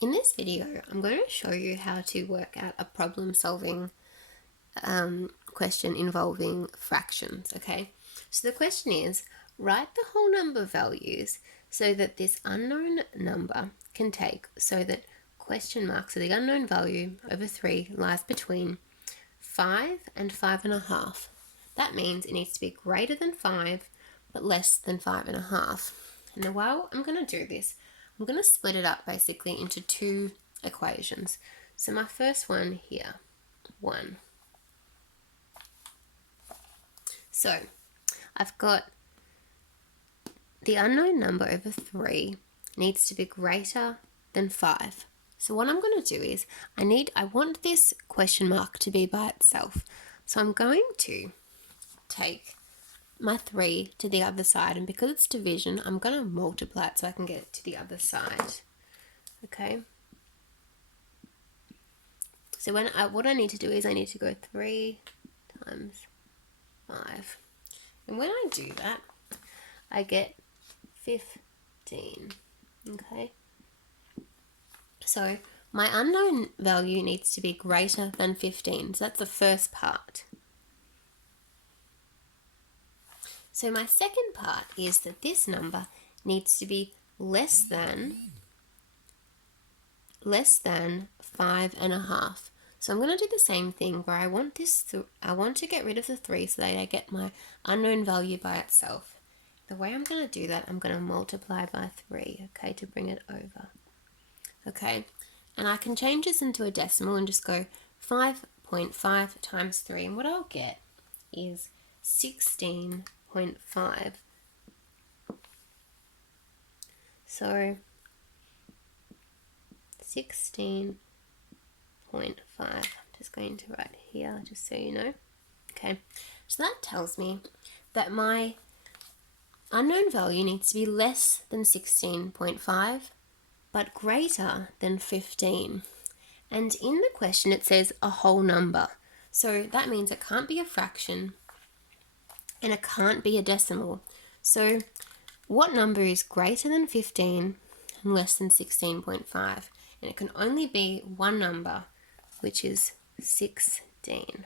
In this video, I'm going to show you how to work out a problem-solving question involving fractions, okay? So the question is, write the whole number values so that this unknown number can take, so that question mark, so the unknown value over 3 lies between 5 and 5.5. That means it needs to be greater than 5, but less than 5.5. Now, while I'm going to do this, I'm going to split it up basically into two equations. So my first one here, 1. So I've got the unknown number over 3 needs to be greater than 5. So what I'm going to do is I want this question mark to be by itself. So I'm going to take my 3 to the other side, and because it's division, I'm going to multiply it so I can get it to the other side. Okay. So what I need to do is I need to go 3 times 5. And when I do that, I get 15. Okay. So my unknown value needs to be greater than 15. So that's the first part. So my second part is that this number needs to be less than 5.5. So I'm going to do the same thing where I want to get rid of the 3 so that I get my unknown value by itself. The way I'm going to do that, I'm going to multiply by 3, okay, to bring it over. Okay, and I can change this into a decimal and just go 5.5 times 3, and what I'll get is 16.5. So 16.5. I'm just going to write here just so you know. Okay, so that tells me that my unknown value needs to be less than 16.5 but greater than 15. And in the question it says a whole number. So that means it can't be a fraction and it can't be a decimal. So what number is greater than 15 and less than 16.5? And it can only be one number, which is 16.